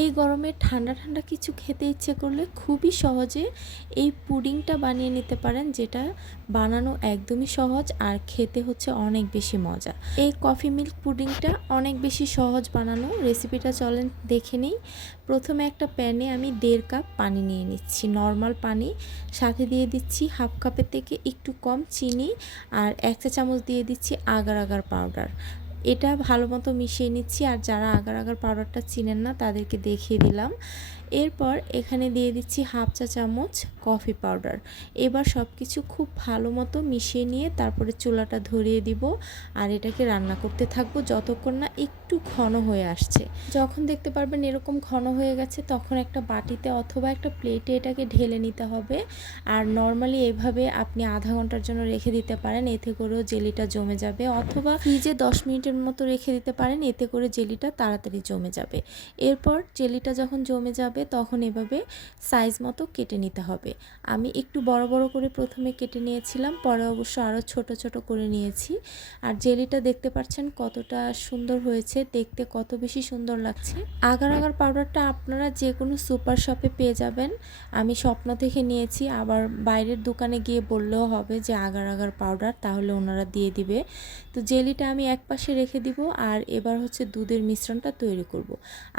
এই গরমে ঠান্ডা ঠান্ডা কিছু খেতে ইচ্ছে করলে খুবই সহজে এই পুডিংটা বানিয়ে নিতে পারেন, যেটা বানানো একদমই সহজ আর খেতে হচ্ছে অনেক বেশি মজা। এই কফি মিল্ক পুডিংটা অনেক বেশি সহজ বানানো। রেসিপিটা চলেন দেখে নিই। প্রথমে একটা প্যানে আমি 1.5 কাপ পানি নিয়ে নিচ্ছি, নর্মাল পানি। সাথে দিয়ে দিচ্ছি হাফ কাপের থেকে একটু কম চিনি আর 1 চা চামচ দিয়ে দিচ্ছি আগার আগার পাউডার। এটা ভালো মতো মিশিয়ে নিচ্ছি। আর যারা আগার আগার পাউডারটা চিনেন না তাদেরকে দেখিয়ে দিলাম। এরপর এখানে দিয়ে দিচ্ছি হাফ চা চামচ কফি পাউডার। এবার সব কিছু খুব ভালো মতো মিশিয়ে নিয়ে তারপরে চুলাটা ধরিয়ে দিব আর এটাকে রান্না করতে থাকবো যতক্ষণ না একটু ঘন হয়ে আসছে। যখন দেখতে পারবেন এরকম ঘন হয়ে গেছে, তখন একটা বাটিতে অথবা একটা প্লেটে এটাকে ঢেলে নিতে হবে। আর নর্মালি এভাবে আপনি আধা ঘন্টার জন্য রেখে দিতে পারেন, এতে করেও জেলিটা জমে যাবে। অথবা ফ্রিজে 10 মিনিটের মতো রেখে দিতে পারেন, এতে করে জেলিটা তাড়াতাড়ি জমে যাবে। এরপর জেলিটা যখন জমে যাবে তখন এভাবে সাইজ মতো কেটে নিতে হবে। আমি একটু বড় বড় করে প্রথমে কেটে নিয়েছিলাম, পরে অবশ্য আরও ছোট ছোট করে নিয়েছি। আর জেলিটা দেখতে পাচ্ছেন কতটা সুন্দর হয়েছে, দেখতে কত বেশি সুন্দর লাগছে। আগার আগার পাউডারটা আপনারা যে কোনো সুপার শপে পেয়ে যাবেন। আমি স্বপ্ন থেকে নিয়েছি, আবার বাইরের দোকানে গিয়ে বললেও হবে যে আগার আগার পাউডার, তাহলে ওনারা দিয়ে দিবে। তো জেলিটা আমি এক পাশে রেখে দিব। আর এবার হচ্ছে দুধের মিশ্রণটা তৈরি করব।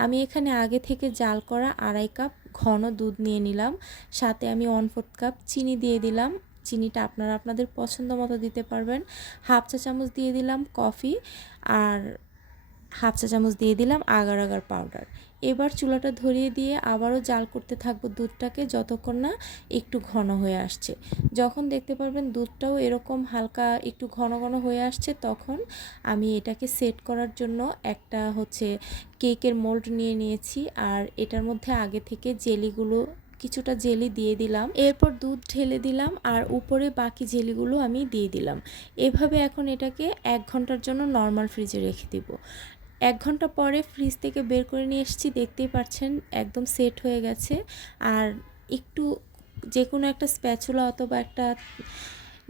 আমি এখানে আগে থেকে জাল করা 2.5 কাপ ঘন দুধ নিয়ে নিলাম। সাথে আমি 1/4 কাপ চিনি দিয়ে দিলাম। চিনিটা আপনারা আপনাদের পছন্দ মতো দিতে পারবেন। হাফ চা চামচ দিয়ে দিলাম কফি আর হাফ চা চামচ দিয়ে দিলাম আগার আগার পাউডার। এবার চুলাটা ধরিয়ে দিয়ে আবারও জাল করতে থাকবো দুধটাকে যতক্ষণ না একটু ঘন হয়ে আসছে। যখন দেখতে পারবেন দুধটাও এরকম হালকা একটু ঘন ঘন হয়ে আসছে, তখন আমি এটাকে সেট করার জন্য একটা হচ্ছে কেকের মোল্ড নিয়ে নিয়েছি। আর এটার মধ্যে আগে থেকে কিছুটা জেলি দিয়ে দিলাম। এরপর দুধ ঢেলে দিলাম আর উপরে বাকি জেলিগুলো আমি দিয়ে দিলাম। এভাবে এখন এটাকে 1 ঘন্টার জন্য নর্মাল ফ্রিজে রেখে দিব। 1 ঘন্টা পরে ফ্রিজ থেকে বের করে নিয়ে এসেছি, দেখতেই পাচ্ছেন একদম সেট হয়ে গেছে। আর একটু যে কোনো একটা স্প্যাচুলা অথবা একটা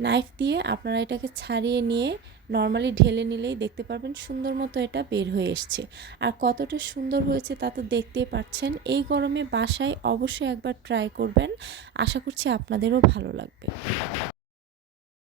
নাইফ দিয়ে আপনারা এটাকে ছাড়িয়ে নিয়ে নর্মালি ঢেলে নিলেই দেখতে পারবেন সুন্দর মতো এটা বের হয়ে এসছে। আর কতটা সুন্দর হয়েছে তা তো দেখতেই পাচ্ছেন। এই গরমে বাসায় অবশ্যই একবার ট্রাই করবেন, আশা করছি আপনাদেরও ভালো লাগবে।